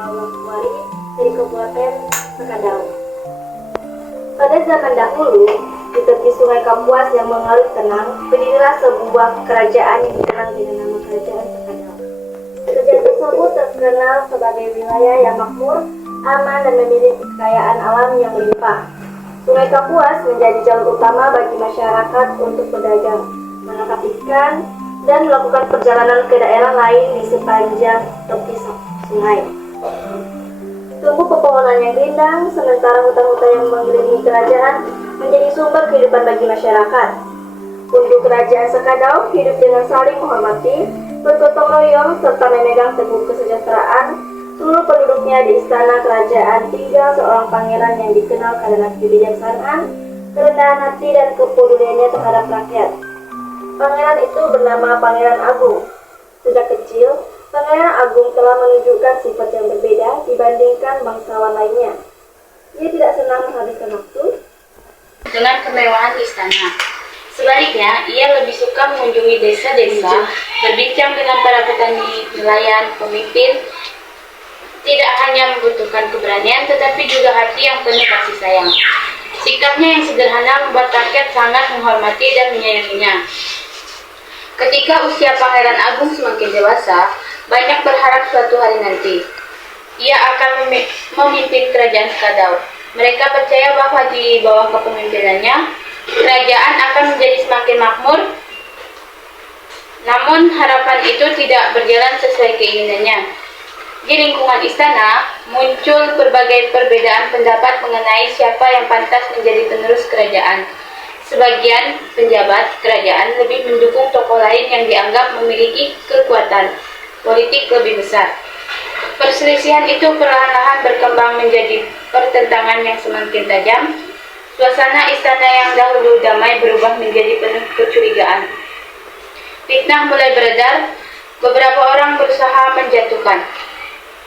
Mawangkuari dari Kabupaten Sekadau. Pada zaman dahulu, di tepi Sungai Kapuas yang mengalir tenang, berdirilah sebuah kerajaan yang dikenal dengan nama Kerajaan Sekadau. Kerajaan tersebut terkenal sebagai wilayah yang makmur, aman, dan memiliki kekayaan alam yang melimpah. Sungai Kapuas menjadi jalur utama bagi masyarakat untuk berdagang, menangkap ikan, dan melakukan perjalanan ke daerah lain di sepanjang tepi sungai. Tumbuh pepohonan yang rindang, sementara hutan-hutan yang mengelilingi kerajaan menjadi sumber kehidupan bagi masyarakat. Penduduk Kerajaan Sekadau hidup dengan saling menghormati, bergotong royong, serta memegang teguh kesejahteraan. Seluruh penduduknya di istana kerajaan tinggal seorang pangeran yang dikenal karena kebijaksanaan, kerendahan hati, dan kepeduliannya terhadap rakyat. Pangeran itu bernama Pangeran Agung. Sejak kecil, Pangeran Agung telah menunjukkan sifat yang berbeda dibandingkan bangsawan lainnya. Ia tidak senang menghabiskan waktu dengan kemewahan istana. Sebaliknya, ia lebih suka mengunjungi desa-desa, berbincang dengan para petani, nelayan, pemimpin. Tidak hanya membutuhkan keberanian, tetapi juga hati yang penuh kasih sayang. Sikapnya yang sederhana membuat rakyat sangat menghormati dan menyayanginya. Ketika usia Pangeran Agung semakin dewasa, banyak berharap suatu hari nanti ia akan memimpin Kerajaan Sekadau. Mereka percaya bahwa di bawah kepemimpinannya, kerajaan akan menjadi semakin makmur. Namun harapan itu tidak berjalan sesuai keinginannya. Di lingkungan istana, muncul berbagai perbedaan pendapat mengenai siapa yang pantas menjadi penerus kerajaan. Sebagian penjabat kerajaan lebih mendukung tokoh lain yang dianggap memiliki kekuatan politik lebih besar. Perselisihan itu perlahan-lahan berkembang menjadi pertentangan yang semakin tajam. Suasana istana yang dahulu damai berubah menjadi penuh kecurigaan. Fitnah mulai beredar, beberapa orang berusaha menjatuhkan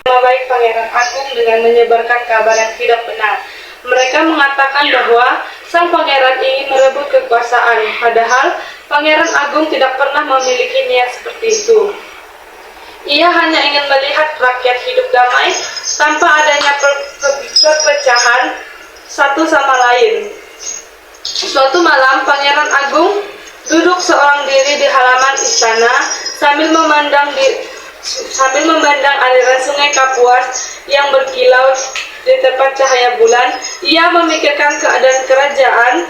nama baik Pangeran Agung dengan menyebarkan kabar yang tidak benar. Mereka mengatakan bahwa sang pangeran ingin merebut kekuasaan, padahal Pangeran Agung tidak pernah memiliki niat seperti itu. Ia hanya ingin melihat rakyat hidup damai tanpa adanya perpecahan satu sama lain. Suatu malam, Pangeran Agung duduk seorang diri di halaman istana sambil memandang aliran Sungai Kapuas yang berkilau di tepat cahaya bulan. Ia memikirkan keadaan kerajaan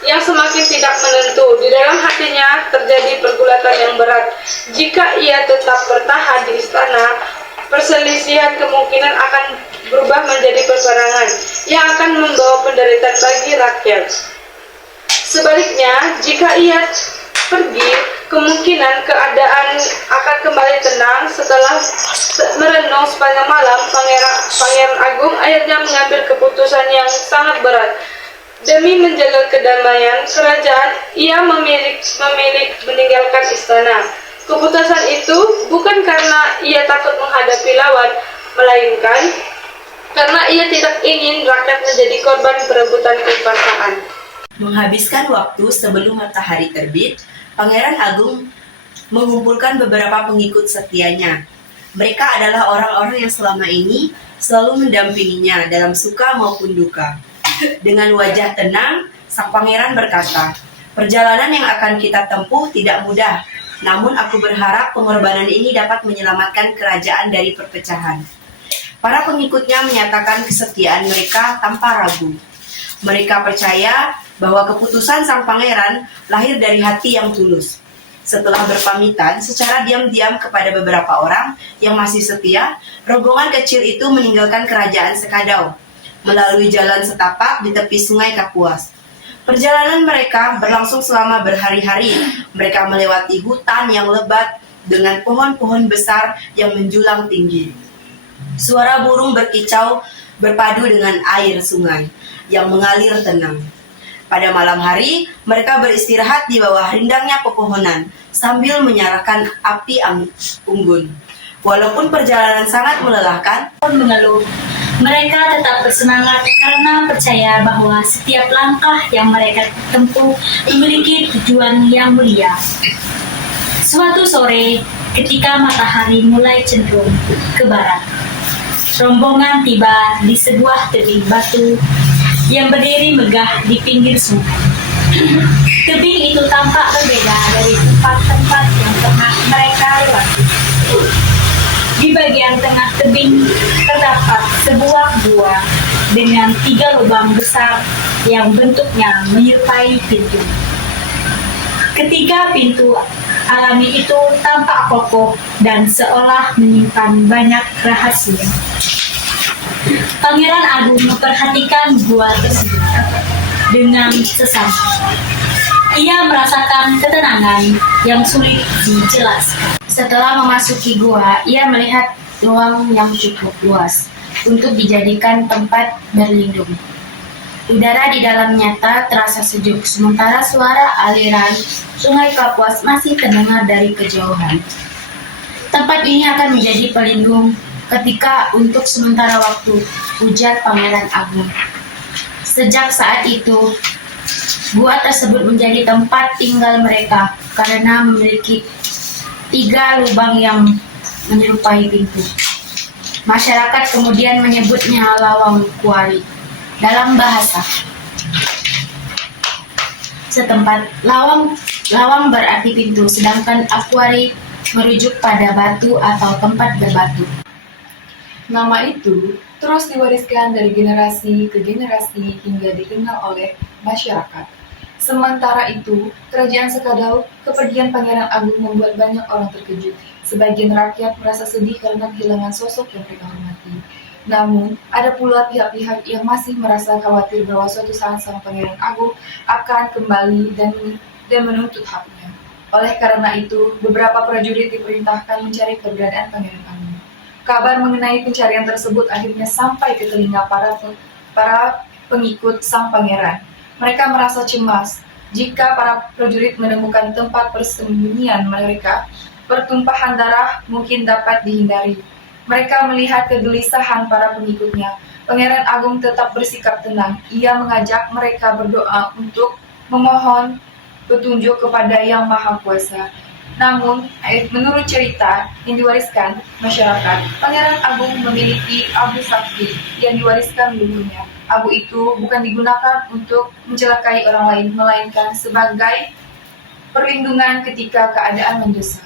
yang semakin tidak menentu. Di dalam hatinya terjadi pergulatan yang berat. Jika ia tetap bertahan di istana, perselisihan kemungkinan akan berubah menjadi peperangan yang akan membawa penderitaan bagi rakyat. Sebaliknya, jika ia pergi, kemungkinan keadaan akan kembali tenang. Setelah merenung sepanjang malam, Pangeran Agung akhirnya mengambil keputusan yang sangat berat. Demi menjaga kedamaian kerajaan, ia memilih meninggalkan istana. Keputusan itu bukan karena ia takut menghadapi lawan, melainkan karena ia tidak ingin rakyat menjadi korban perebutan kekuasaan. Menghabiskan waktu sebelum matahari terbit, Pangeran Agung mengumpulkan beberapa pengikut setianya. Mereka adalah orang-orang yang selama ini selalu mendampinginya dalam suka maupun duka. Dengan wajah tenang, sang pangeran berkata, "Perjalanan yang akan kita tempuh tidak mudah, namun aku berharap pengorbanan ini dapat menyelamatkan kerajaan dari perpecahan." Para pengikutnya menyatakan kesetiaan mereka tanpa ragu. Mereka percaya bahwa keputusan sang pangeran lahir dari hati yang tulus. Setelah berpamitan secara diam-diam kepada beberapa orang yang masih setia, rombongan kecil itu meninggalkan Kerajaan Sekadau melalui jalan setapak di tepi Sungai Kapuas. Perjalanan mereka berlangsung selama berhari-hari. Mereka melewati hutan yang lebat dengan pohon-pohon besar yang menjulang tinggi. Suara burung berkicau berpadu dengan air sungai yang mengalir tenang. Pada malam hari, mereka beristirahat di bawah rindangnya pepohonan sambil menyalakan api unggun. Walaupun perjalanan sangat melelahkan, mengeluh. Mereka tetap bersemangat karena percaya bahwa setiap langkah yang mereka tempuh memiliki tujuan yang mulia. Suatu sore, ketika matahari mulai cenderung ke barat. Rombongan tiba di sebuah tebing batu yang berdiri megah di pinggir sungai. Tebing itu tampak berbeda dari tempat-tempat yang pernah mereka lewati. Di bagian tengah tebing terdapat sebuah gua dengan 3 lubang besar yang bentuknya menyerupai pintu. Ketiga pintu alami itu tampak kokoh dan seolah menyimpan banyak rahasia. Pangeran Agung memperhatikan gua tersebut dengan sesama. Ia merasakan ketenangan yang sulit dijelaskan. Setelah memasuki gua, ia melihat ruang yang cukup luas untuk dijadikan tempat berlindung. Udara di dalam nyata terasa sejuk, sementara suara aliran Sungai Kapuas masih terdengar dari kejauhan. Tempat ini akan menjadi pelindung ketika untuk sementara waktu, ujar Pangeran Agung. Sejak saat itu, gua tersebut menjadi tempat tinggal mereka karena memiliki 3 lubang yang menyerupai pintu. Masyarakat kemudian menyebutnya Lawang Kuari. Dalam bahasa setempat, lawang berarti pintu, sedangkan akuari merujuk pada batu atau tempat berbatu. Nama itu terus diwariskan dari generasi ke generasi hingga dikenal oleh masyarakat. Sementara itu, Kerajaan Sekadau, kepergian Pangeran Agung membuat banyak orang terkejut. Sebagian rakyat merasa sedih karena kehilangan sosok yang mereka hormati. Namun, ada pula pihak-pihak yang masih merasa khawatir bahwa suatu saat sang Pangeran Agung akan kembali dan menuntut haknya. Oleh karena itu, beberapa prajurit diperintahkan mencari keberadaan Pangeran Agung. Kabar mengenai pencarian tersebut akhirnya sampai ke telinga para pengikut sang pangeran. Mereka merasa cemas jika para prajurit menemukan tempat persembunyian mereka. Pertumpahan darah mungkin dapat dihindari. Mereka melihat kegelisahan para pengikutnya. Pangeran Agung tetap bersikap tenang. Ia mengajak mereka berdoa untuk memohon petunjuk kepada Yang Maha Kuasa. Namun, menurut cerita yang diwariskan masyarakat, Pangeran Agung memiliki abu sakti yang diwariskan leluhurnya. Abu itu bukan digunakan untuk mencelakai orang lain, melainkan sebagai perlindungan ketika keadaan mendesak.